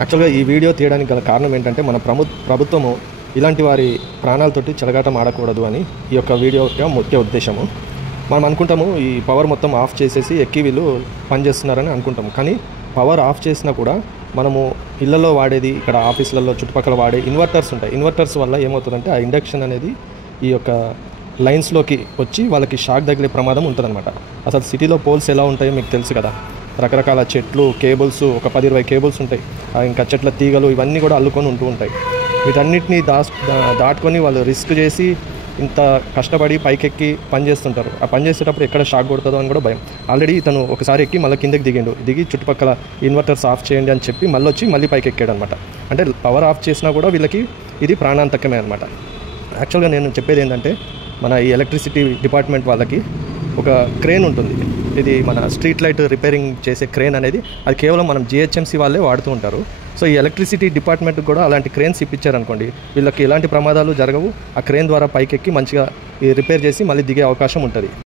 యాక్చువల్గా ఈ వీడియో తీయడానికి గల కారణం ఏంటంటే మన ప్రభుత్వము ఇలాంటి వారి ప్రాణాలతోటి చెలగాటం ఆడకూడదు అని ఈ యొక్క వీడియో యొక్క ముఖ్య ఉద్దేశము. మనం అనుకుంటాము ఈ పవర్ మొత్తం ఆఫ్ చేసేసి ఎక్కి వీళ్ళు పనిచేస్తున్నారని అనుకుంటాము. కానీ పవర్ ఆఫ్ చేసినా కూడా మనము ఇళ్లలో వాడేది, ఇక్కడ ఆఫీసులలో చుట్టుపక్కల వాడే ఇన్వర్టర్స్ ఉంటాయి. ఇన్వర్టర్స్ వల్ల ఏమవుతుందంటే ఆ ఇండక్షన్ అనేది ఈ యొక్క లైన్స్లోకి వచ్చి వాళ్ళకి షాక్ తగిలే ప్రమాదం ఉంటుందన్నమాట. అసలు సిటీలో పోల్స్ ఎలా ఉంటాయో మీకు తెలుసు కదా. రకరకాల చెట్లు, కేబుల్స్, ఒక 10-20 కేబుల్స్ ఉంటాయి. ఇంకా చెట్ల తీగలు ఇవన్నీ కూడా అల్లుకొని ఉంటూ ఉంటాయి. వీటన్నిటిని దాటుకొని వాళ్ళు రిస్క్ చేసి ఇంత కష్టపడి పైకెక్కి పనిచేస్తుంటారు. ఆ పని చేసేటప్పుడు ఎక్కడ షాక్ కొడుతుందో అని కూడా భయం. ఆల్రెడీ ఇతను ఒకసారి ఎక్కి మళ్ళీ కిందకి దిగి చుట్టుపక్కల ఇన్వర్టర్స్ ఆఫ్ చేయండి అని చెప్పి మళ్ళీ పైకి ఎక్కాడు అనమాట. అంటే పవర్ ఆఫ్ చేసినా కూడా వీళ్ళకి ఇది ప్రాణాంతకమే అనమాట. యాక్చువల్గా నేను చెప్పేది ఏంటంటే మన ఈ ఎలక్ట్రిసిటీ డిపార్ట్మెంట్ వాళ్ళకి ఒక క్రేన్ ఉంటుంది. ఇది మన స్ట్రీట్ లైట్ రిపేరింగ్ చేసే క్రేన్ అనేది అది కేవలం మనం జిహెచ్ఎంసీ వాళ్ళే వాడుతూ ఉంటారు. సో ఈ ఎలక్ట్రిసిటీ డిపార్ట్మెంట్కి కూడా అలాంటి క్రేన్స్ ఇప్పించారనుకోండి, వీళ్ళకి ఎలాంటి ప్రమాదాలు జరగవు. ఆ క్రేన్ ద్వారా పైకెక్కి మంచిగా రిపేర్ చేసి మళ్ళీ దిగే అవకాశం ఉంటుంది.